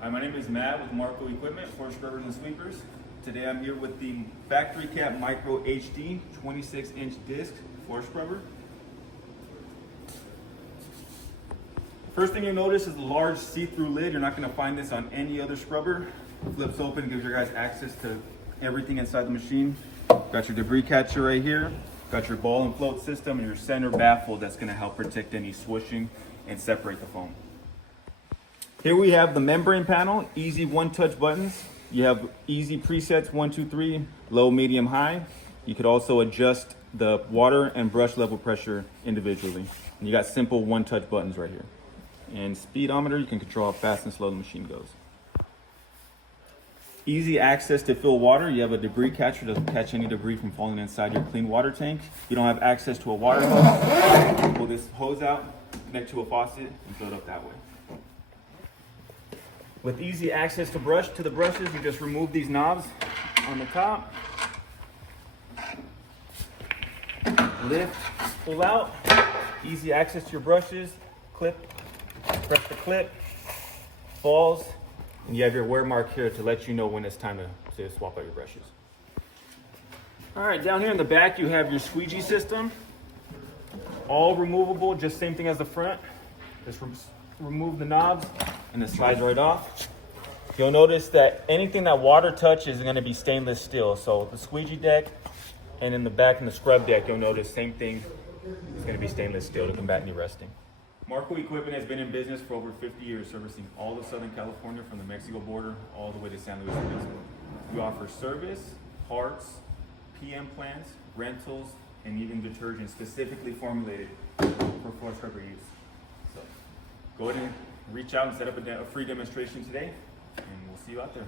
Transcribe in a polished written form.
Hi, my name is Matt with Marco Equipment, floor scrubbers and sweepers. Today I'm here with the Factory Cap Micro HD 26-inch disc floor scrubber. First thing you'll notice is the large see-through lid. You're not going to find this on any other scrubber. Flips open, gives your guys access to everything inside the machine. Got your debris catcher right here. Got your ball and float system and your center baffle that's going to help protect any swooshing and separate the foam. Here we have the membrane panel, easy one-touch buttons. You have easy presets, 1, 2, 3, low, medium, high. You could also adjust the water and brush level pressure individually. And you got simple one-touch buttons right here. And speedometer, you can control how fast and slow the machine goes. Easy access to fill water. You have a debris catcher to catch any debris from falling inside your clean water tank. You don't have access to a water hose. Pull this hose out, connect to a faucet, and fill it up that way. With easy access to the brushes, you just remove these knobs on the top. Lift, pull out. Easy access to your brushes. Clip, press the clip, falls, and you have your wear mark here to let you know when it's time to swap out your brushes. All right, down here in the back, you have your squeegee system. All removable, just same thing as the front. Just remove the knobs and it slides right off. You'll notice that anything that water touches is going to be stainless steel. So the squeegee deck and in the back in the scrub deck, you'll notice same thing. It's going to be stainless steel to combat any rusting. Marco Equipment has been in business for over 50 years, servicing all of Southern California from the Mexico border all the way to San Luis Obispo. We offer service, parts, PM plans, rentals, and even detergent specifically formulated for floor scrubber use. So go ahead and reach out and set up a free demonstration today, and we'll see you out there.